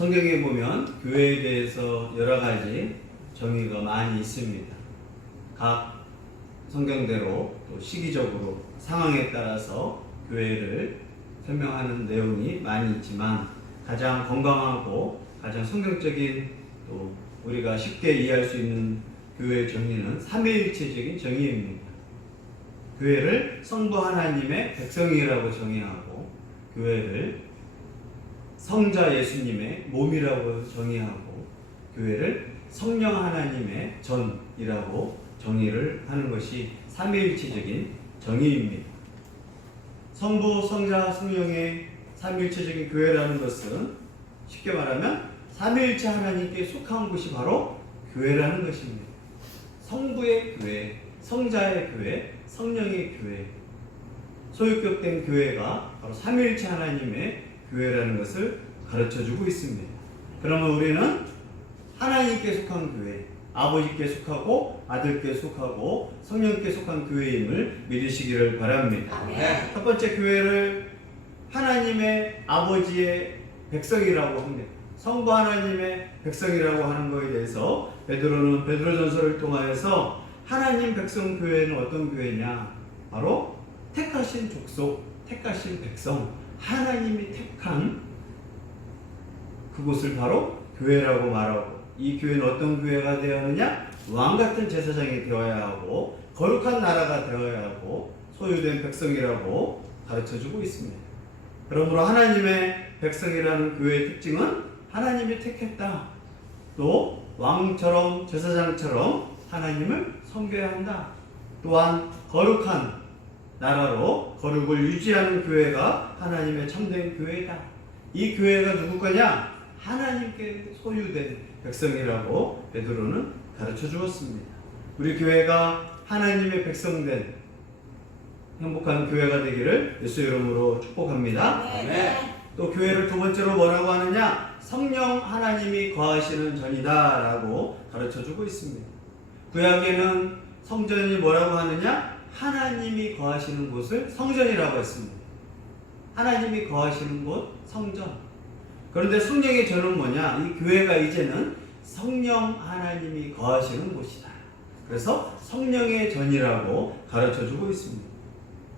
성경에 보면 교회에 대해서 여러 가지 정의가 많이 있습니다. 각 성경대로 또 시기적으로 상황에 따라서 교회를 설명하는 내용이 많이 있지만 가장 건강하고 가장 성경적인 또 우리가 쉽게 이해할 수 있는 교회의 정의는 삼위일체적인 정의입니다. 교회를 성부 하나님의 백성이라고 정의하고 교회를 성자 예수님의 몸이라고 정의하고 교회를 성령 하나님의 전이라고 정의를 하는 것이 삼위일체적인 정의입니다. 성부, 성자, 성령의 삼위일체적인 교회라는 것은 쉽게 말하면 삼위일체 하나님께 속한 곳이 바로 교회라는 것입니다. 성부의 교회, 성자의 교회, 성령의 교회, 소유격된 교회가 바로 삼위일체 하나님의 교회라는 것을 가르쳐주고 있습니다. 그러면 우리는 하나님께 속한 교회, 아버지께 속하고 아들께 속하고 성령께 속한 교회임을 믿으시기를 바랍니다. 네. 첫 번째 교회를 하나님의 아버지의 백성이라고 합니다. 성부 하나님의 백성이라고 하는 것에 대해서 베드로는 베드로전서를 통하여서 하나님 백성 교회는 어떤 교회냐? 바로 택하신 족속, 택하신 백성, 하나님이 택한 그곳을 바로 교회라고 말하고, 이 교회는 어떤 교회가 되어야 하느냐? 왕같은 제사장이 되어야 하고 거룩한 나라가 되어야 하고 소유된 백성이라고 가르쳐주고 있습니다. 그러므로 하나님의 백성이라는 교회의 특징은 하나님이 택했다. 또 왕처럼 제사장처럼 하나님을 섬겨야 한다. 또한 거룩한 나라로 거룩을 유지하는 교회가 하나님의 참된 교회다. 이 교회가 누구 거냐? 하나님께 소유된 백성이라고 베드로는 가르쳐 주었습니다. 우리 교회가 하나님의 백성된 행복한 교회가 되기를 예수 이름으로 축복합니다. 네. 또 교회를 두 번째로 뭐라고 하느냐? 성령 하나님이 거하시는 전이다 라고 가르쳐 주고 있습니다. 구약에는 성전이 뭐라고 하느냐? 하나님이 거하시는 곳을 성전이라고 했습니다. 하나님이 거하시는 곳 성전. 그런데 성령의 전은 뭐냐? 이 교회가 이제는 성령 하나님이 거하시는 곳이다. 그래서 성령의 전이라고 가르쳐 주고 있습니다.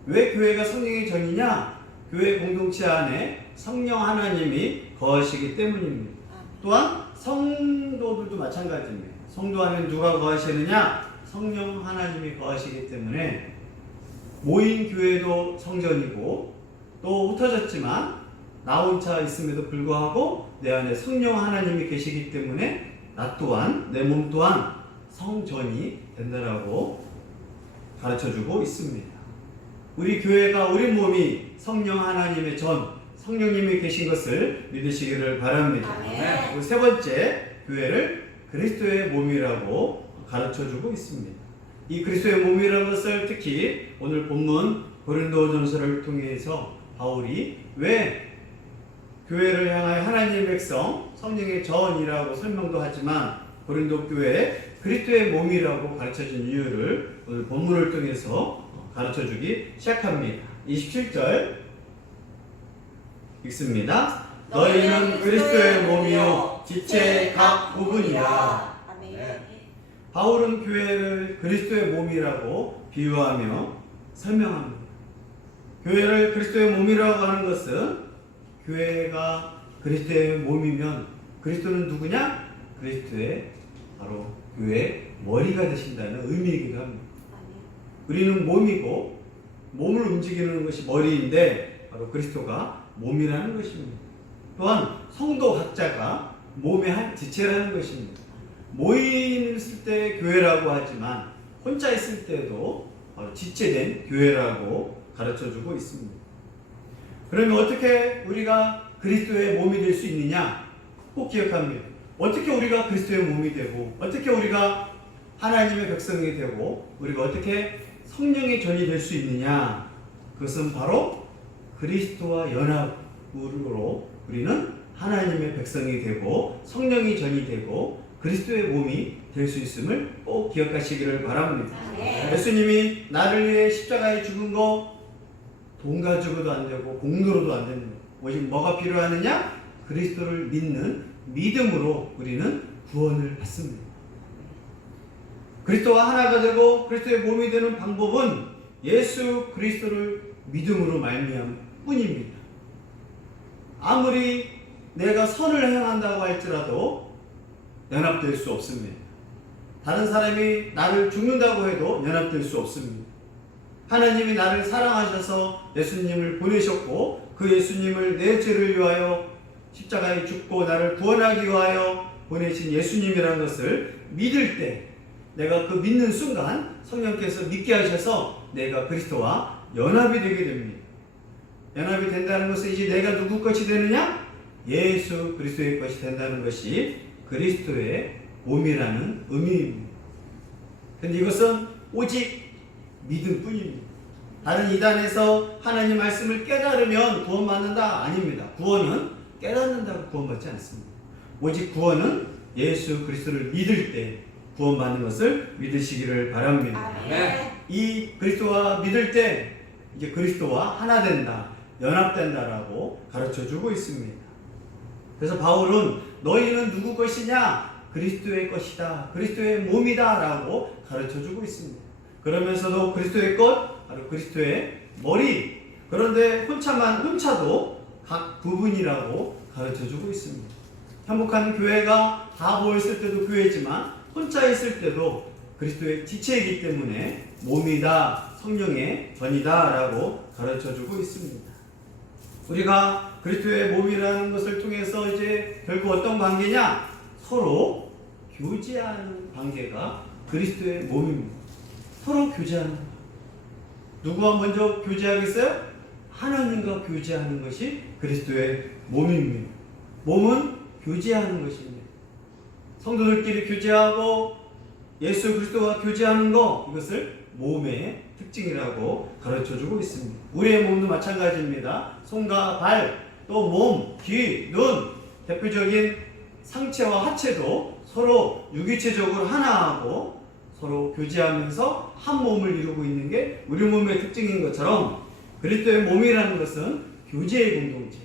왜 교회가 성령의 전이냐? 교회 공동체 안에 성령 하나님이 거하시기 때문입니다. 또한 성도들도 마찬가지입니다. 성도 안에 누가 거하시느냐? 성령 하나님이 거하시기 때문에 모인 교회도 성전이고 또 흩어졌지만 나 혼자 있음에도 불구하고 내 안에 성령 하나님이 계시기 때문에 나 또한 내 몸 또한 성전이 된다라고 가르쳐주고 있습니다. 우리 교회가 우리 몸이 성령 하나님의 전, 성령님이 계신 것을 믿으시기를 바랍니다. 네. 세 번째, 교회를 그리스도의 몸이라고 가르쳐주고 있습니다. 이 그리스도의 몸이라는 것을 특히 오늘 본문 고린도전서를 통해서 바울이 왜 교회를 향하여 하나님의 백성, 성령의 전이라고 설명도 하지만 고린도 교회에 그리스도의 몸이라고 가르쳐준 이유를 오늘 본문을 통해서 가르쳐주기 시작합니다. 27절 읽습니다. 너희는 그리스도의 몸이요 지체의 각 부분이라. 바울은 교회를 그리스도의 몸이라고 비유하며 설명합니다. 교회를 그리스도의 몸이라고 하는 것은 교회가 그리스도의 몸이면 그리스도는 누구냐? 그리스도의 바로 교회의 머리가 되신다는 의미이기도 합니다. 우리는 몸이고 몸을 움직이는 것이 머리인데 바로 그리스도가 몸이라는 것입니다. 또한 성도 각자가 몸의 한 지체라는 것입니다. 모인 있을 때 교회라고 하지만 혼자 있을 때도 바로 지체된 교회라고 가르쳐주고 있습니다. 그러면 어떻게 우리가 그리스도의 몸이 될 수 있느냐? 꼭 기억합니다. 어떻게 우리가 그리스도의 몸이 되고 어떻게 우리가 하나님의 백성이 되고 우리가 어떻게 성령의 전이 될 수 있느냐? 그것은 바로 그리스도와 연합으로 우리는 하나님의 백성이 되고 성령이 전이 되고 그리스도의 몸이 될 수 있음을 꼭 기억하시기를 바랍니다. 예수님이 나를 위해 십자가에 죽은 거 돈 가지고도 안 되고 공로로도 안 됩니다. 뭐가 필요하느냐? 그리스도를 믿는 믿음으로 우리는 구원을 받습니다. 그리스도와 하나가 되고 그리스도의 몸이 되는 방법은 예수 그리스도를 믿음으로 말미암을 뿐입니다. 아무리 내가 선을 행한다고 할지라도 연합될 수 없습니다. 다른 사람이 나를 죽는다고 해도 연합될 수 없습니다. 하나님이 나를 사랑하셔서 예수님을 보내셨고 그 예수님을 내 죄를 위하여 십자가에 죽고 나를 구원하기 위하여 보내신 예수님이라는 것을 믿을 때 내가 그 믿는 순간 성령께서 믿게 하셔서 내가 그리스도와 연합이 되게 됩니다. 연합이 된다는 것은 이제 내가 누구 것이 되느냐? 예수 그리스도의 것이 된다는 것이 그리스도의 몸이라는 의미입니다. 그런데 이것은 오직 믿음뿐입니다. 다른 이단에서 하나님 말씀을 깨달으면 구원받는다? 아닙니다. 구원은 깨닫는다고 구원받지 않습니다. 오직 구원은 예수 그리스도를 믿을 때 구원받는 것을 믿으시기를 바랍니다. 이 그리스도와 믿을 때 이제 그리스도와 하나 된다, 연합된다라고 가르쳐주고 있습니다. 그래서 바울은 너희는 누구 것이냐? 그리스도의 것이다, 그리스도의 몸이다 라고 가르쳐주고 있습니다. 그러면서도 그리스도의 것, 바로 그리스도의 머리, 그런데 혼차도 각 부분이라고 가르쳐주고 있습니다. 행복한 교회가 다 모였을 때도 교회지만 혼자 있을 때도 그리스도의 지체이기 때문에 몸이다, 성령의 전이다 라고 가르쳐주고 있습니다. 우리가 그리스도의 몸이라는 것을 통해서 이제 결국 어떤 관계냐? 서로 교제하는 관계가 그리스도의 몸입니다. 서로 교제하는 것. 누구와 먼저 교제하겠어요? 하나님과 교제하는 것이 그리스도의 몸입니다. 몸은 교제하는 것입니다. 성도들끼리 교제하고 예수 그리스도와 교제하는 것, 이것을 몸의 특징이라고 가르쳐주고 있습니다. 우리의 몸도 마찬가지입니다. 손과 발, 또 몸, 귀, 눈, 대표적인 상체와 하체도 서로 유기체적으로 하나하고 서로 교제하면서 한 몸을 이루고 있는 게 우리 몸의 특징인 것처럼 그리스도의 몸이라는 것은 교제의 공동체,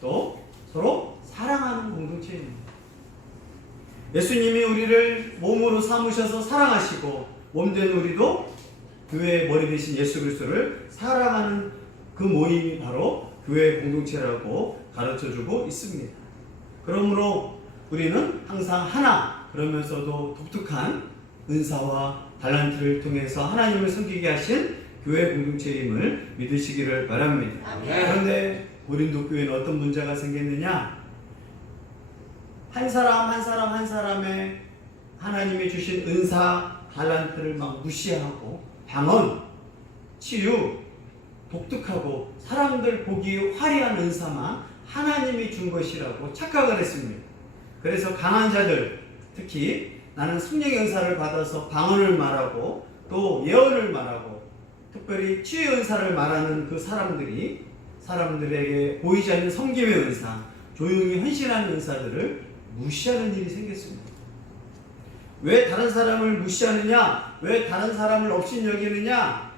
또 서로 사랑하는 공동체입니다. 예수님이 우리를 몸으로 삼으셔서 사랑하시고 몸된 우리도 교회의 머리 되신 예수 그리스도를 사랑하는 그 모임이 바로 교회의 공동체라고 가르쳐주고 있습니다. 그러므로 우리는 항상 하나, 그러면서도 독특한 은사와 달란트를 통해서 하나님을 섬기게 하신 교회 공동체임을 믿으시기를 바랍니다. 그런데 고린도 교회는 어떤 문제가 생겼느냐? 한 사람의 하나님이 주신 은사, 달란트를 막 무시하고 방언, 치유, 독특하고 사람들 보기 화려한 은사만 하나님이 준 것이라고 착각을 했습니다. 그래서 강한 자들, 특히 나는 성령의 은사를 받아서 방언을 말하고 또 예언을 말하고 특별히 치유의 은사를 말하는 그 사람들이 사람들에게 보이지 않는 섬김의 은사, 조용히 헌신하는 은사들을 무시하는 일이 생겼습니다. 왜 다른 사람을 무시하느냐? 왜 다른 사람을 업신여기느냐?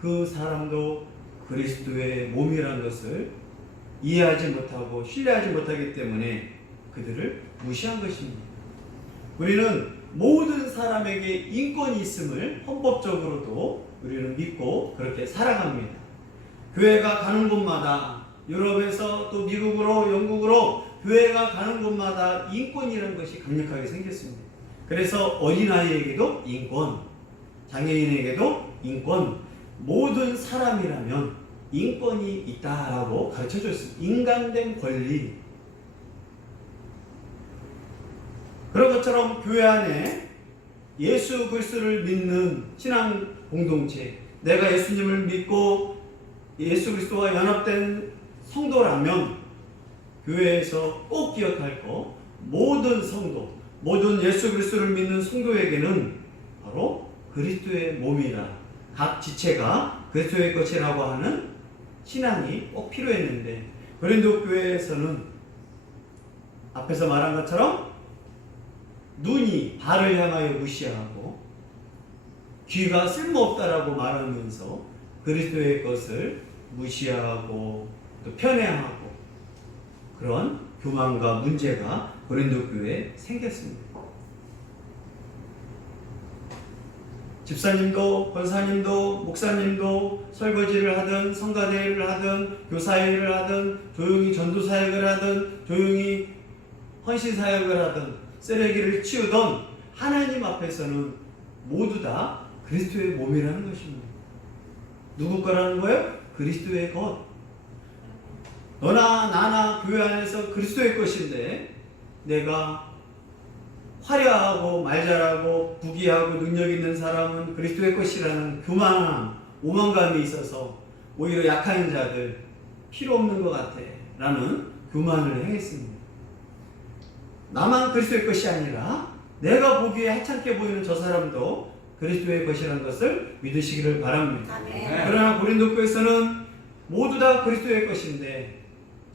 그 사람도 그리스도의 몸이라는 것을 이해하지 못하고 신뢰하지 못하기 때문에 그들을 무시한 것입니다. 우리는 모든 사람에게 인권이 있음을 헌법적으로도 우리는 믿고 그렇게 살아갑니다. 교회가 가는 곳마다 유럽에서 또 미국으로 영국으로 교회가 가는 곳마다 인권이라는 것이 강력하게 생겼습니다. 그래서 어린아이에게도 인권, 장애인에게도 인권, 모든 사람이라면 인권이 있다라고 가르쳐줬습니다. 인간된 권리. 그런 것처럼 교회 안에 예수 그리스도를 믿는 신앙 공동체, 내가 예수님을 믿고 예수 그리스도와 연합된 성도라면 교회에서 꼭 기억할 거, 모든 성도, 모든 예수 그리스도를 믿는 성도에게는 바로 그리스도의 몸이라, 각 지체가 그리스도의 것이라고 하는 신앙이 꼭 필요했는데 고린도 교회에서는 앞에서 말한 것처럼 눈이 발을 향하여 무시하고 귀가 쓸모없다라고 말하면서 그리스도의 것을 무시하고 또 편애하고 그런 교만과 문제가 고린도 교회에 생겼습니다. 집사님도 권사님도 목사님도 설거지를 하든 성가대회를 하든 교사회를 하든 조용히 전도사역을 하든 조용히 헌신사역을 하든 쓰레기를 치우던 하나님 앞에서는 모두 다 그리스도의 몸이라는 것입니다. 누구 거라는 거예요? 그리스도의 것. 너나 나나 교회 안에서 그리스도의 것인데 내가 화려하고 말 잘하고 부귀하고 능력 있는 사람은 그리스도의 것이라는 교만함, 오만감이 있어서 오히려 약한 자들 필요 없는 것 같아 라는 교만을 행했습니다. 나만 그리스도의 것이 아니라 내가 보기에 하찮게 보이는 저 사람도 그리스도의 것이라는 것을 믿으시기를 바랍니다. 아멘. 그러나 고린도 교회에서는 모두 다 그리스도의 것인데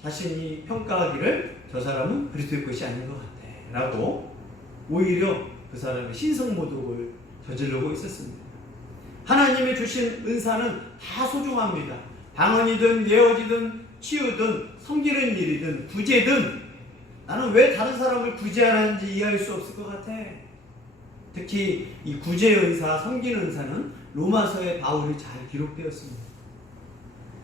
자신이 평가하기를 저 사람은 그리스도의 것이 아닌 것 같아 라고 오히려 그 사람의 신성모독을 저지르고 있었습니다. 하나님이 주신 은사는 다 소중합니다. 방언이든 예언이든 치유든 섬기는 일이든 구제든 나는 왜 다른 사람을 구제하는지 이해할 수 없을 것 같아. 특히 이 구제 은사, 섬기는 은사는 로마서에 바울이 잘 기록되었습니다.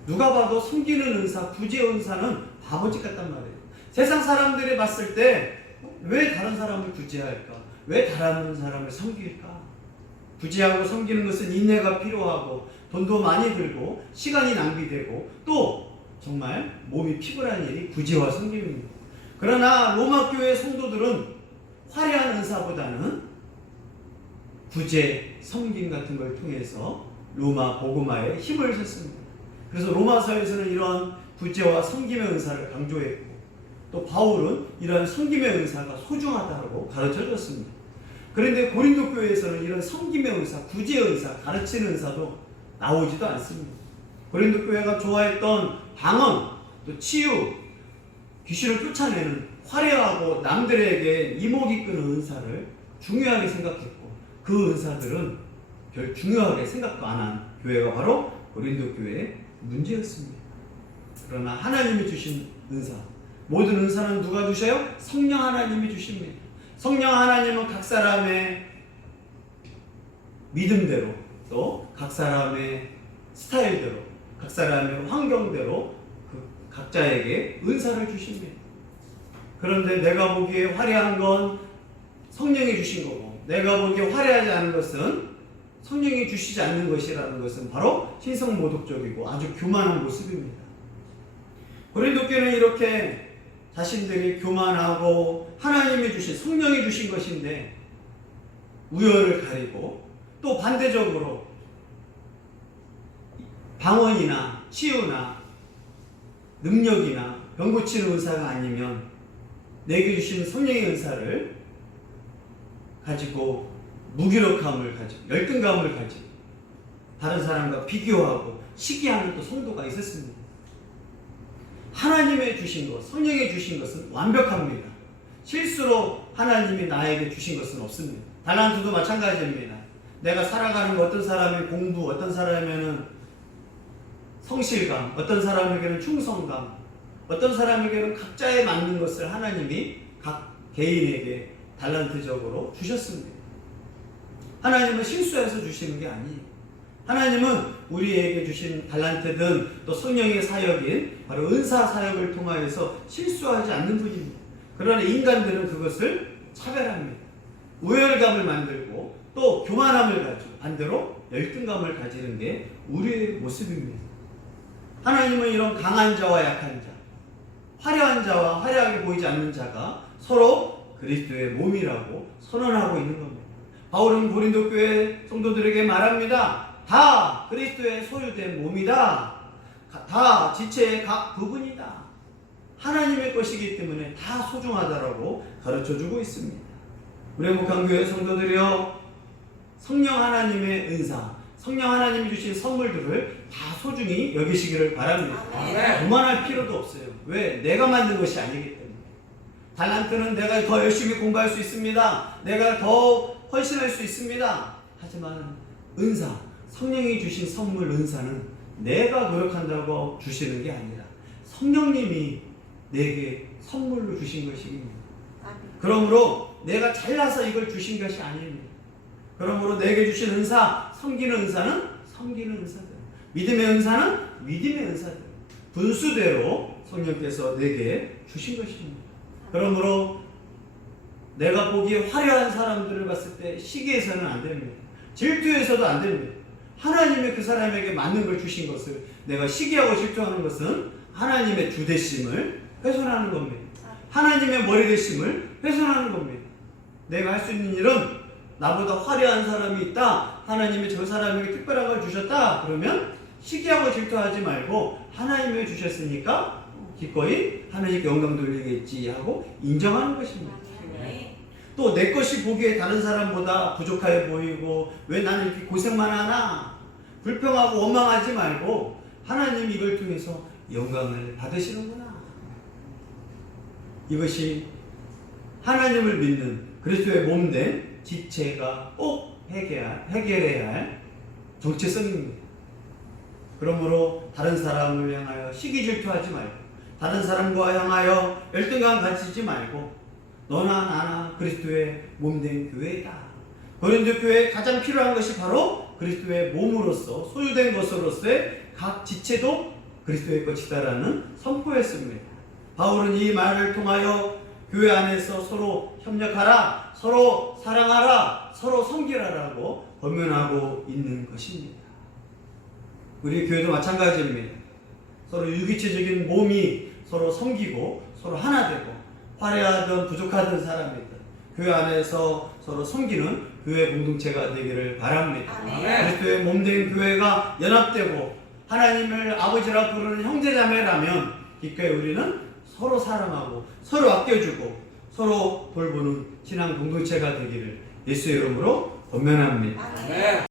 누가 봐도 섬기는 은사, 구제 은사는 바보짓 같단 말이에요. 세상 사람들이 봤을 때 왜 다른 사람을 구제할까? 왜 다른 사람을 섬길까? 구제하고 섬기는 것은 인내가 필요하고 돈도 많이 들고 시간이 낭비되고 또 정말 몸이 피곤한 일이 구제와 섬김입니다. 그러나 로마 교회 성도들은 화려한 은사보다는 구제, 섬김 같은 걸 통해서 로마 복음화에 힘을 줬습니다. 그래서 로마서에서는 이러한 구제와 섬김의 은사를 강조했고 또 바울은 이러한 섬김의 은사가 소중하다고 가르쳐줬습니다. 그런데 고린도 교회에서는 이런 섬김의 은사, 구제 은사, 가르치는 은사도 나오지도 않습니다. 고린도 교회가 좋아했던 방언, 또 치유, 귀신을 쫓아내는 화려하고 남들에게 이목이 끄는 은사를 중요하게 생각했고 그 은사들은 별 중요하게 생각도 안 한 교회가 바로 고린도 교회의 문제였습니다. 그러나 하나님이 주신 은사, 모든 은사는 누가 주셔요? 성령 하나님이 주십니다. 성령 하나님은 각 사람의 믿음대로 또 각 사람의 스타일대로 각 사람의 환경대로 그 각자에게 은사를 주십니다. 그런데 내가 보기에 화려한 건 성령이 주신 거고 내가 보기에 화려하지 않은 것은 성령이 주시지 않는 것이라는 것은 바로 신성모독적이고 아주 교만한 모습입니다. 고린도 교회는 이렇게 자신들이 교만하고 하나님이 주신 성령이 주신 것인데 우열을 가리고 또 반대적으로 방언이나 치유나 능력이나 병 고치는 은사가 아니면 내게 주신 성령의 은사를 가지고 무기력함을 가지고 열등감을 가지고 다른 사람과 비교하고 시기하는 또 성도가 있었습니다. 하나님의 주신 것, 성령의 주신 것은 완벽합니다. 실수로 하나님이 나에게 주신 것은 없습니다. 달란트도 마찬가지입니다. 내가 살아가는 것, 어떤 사람이 공부, 어떤 사람에게는 성실감, 어떤 사람에게는 충성감, 어떤 사람에게는 각자에 맞는 것을 하나님이 각 개인에게 달란트적으로 주셨습니다. 하나님은 실수해서 주시는 게 아니에요. 하나님은 우리에게 주신 달란트든 또 성령의 사역인 바로 은사 사역을 통하여서 실수하지 않는 분입니다. 그러나 인간들은 그것을 차별합니다. 우열감을 만들고 또 교만함을 가지고 반대로 열등감을 가지는 게 우리의 모습입니다. 하나님은 이런 강한 자와 약한 자, 화려한 자와 화려하게 보이지 않는 자가 서로 그리스도의 몸이라고 선언하고 있는 겁니다. 바울은 고린도 교회 성도들에게 말합니다. 다 그리스도의 소유된 몸이다. 다 지체의 각 부분이다. 하나님의 것이기 때문에 다 소중하다라고 가르쳐주고 있습니다. 우리 행복한교회 성도들이여, 성령 하나님의 은사, 성령 하나님이 주신 선물들을 다 소중히 여기시기를 바랍니다. 교만할 필요도 없어요. 왜? 내가 만든 것이 아니기 때문에. 달란트는 내가 더 열심히 공부할 수 있습니다. 내가 더 헌신할 수 있습니다. 하지만 은사, 성령이 주신 선물 은사는 내가 노력한다고 주시는 게 아니라 성령님이 내게 선물로 주신 것입니다. 그러므로 내가 잘나서 이걸 주신 것이 아닙니다. 그러므로 내게 주신 은사, 섬기는 은사는 섬기는 은사대로, 믿음의 은사는 믿음의 은사대로, 분수대로 성령께서 내게 주신 것입니다. 그러므로 내가 보기에 화려한 사람들을 봤을 때 시기해서는 안 됩니다. 질투해서도 안 됩니다. 하나님의 그 사람에게 맞는 걸 주신 것을 내가 시기하고 질투하는 것은 하나님의 주되심을 훼손하는 겁니다. 하나님의 머리 되심을 훼손하는 겁니다. 내가 할 수 있는 일은 나보다 화려한 사람이 있다, 하나님이 저 사람에게 특별한 걸 주셨다, 그러면 시기하고 질투하지 말고 하나님이 주셨으니까 기꺼이 하나님께 영광 돌리겠지 하고 인정하는 것입니다. 또 내 것이 보기에 다른 사람보다 부족해 보이고 왜 나는 이렇게 고생만 하나 불평하고 원망하지 말고 하나님이 이걸 통해서 영광을 받으시는구나. 이것이 하나님을 믿는 그리스도의 몸된 지체가 꼭 해결해야 할 정체성입니다. 그러므로 다른 사람을 향하여 시기 질투하지 말고 다른 사람과 향하여 열등감 가지지 말고 너나 나나 그리스도의 몸된 교회이다. 고린도 교회에 가장 필요한 것이 바로 그리스도의 몸으로서 소유된 것으로서의 각 지체도 그리스도의 것이다라는 선포였습니다. 바울은 이 말을 통하여 교회 안에서 서로 협력하라, 서로 사랑하라, 서로 섬기라라고 권면하고 있는 것입니다. 우리 교회도 마찬가지입니다. 서로 유기체적인 몸이 서로 섬기고 서로 하나 되고 화려하든 부족하든 사람이든 교회 안에서 서로 섬기는 교회 공동체가 되기를 바랍니다. 그리스도의 몸된 교회가 연합되고 하나님을 아버지라 부르는 형제자매라면 기꺼이 우리는 서로 사랑하고 서로 아껴주고 서로 돌보는 신앙 공동체가 되기를 예수의 이름으로 권면합니다.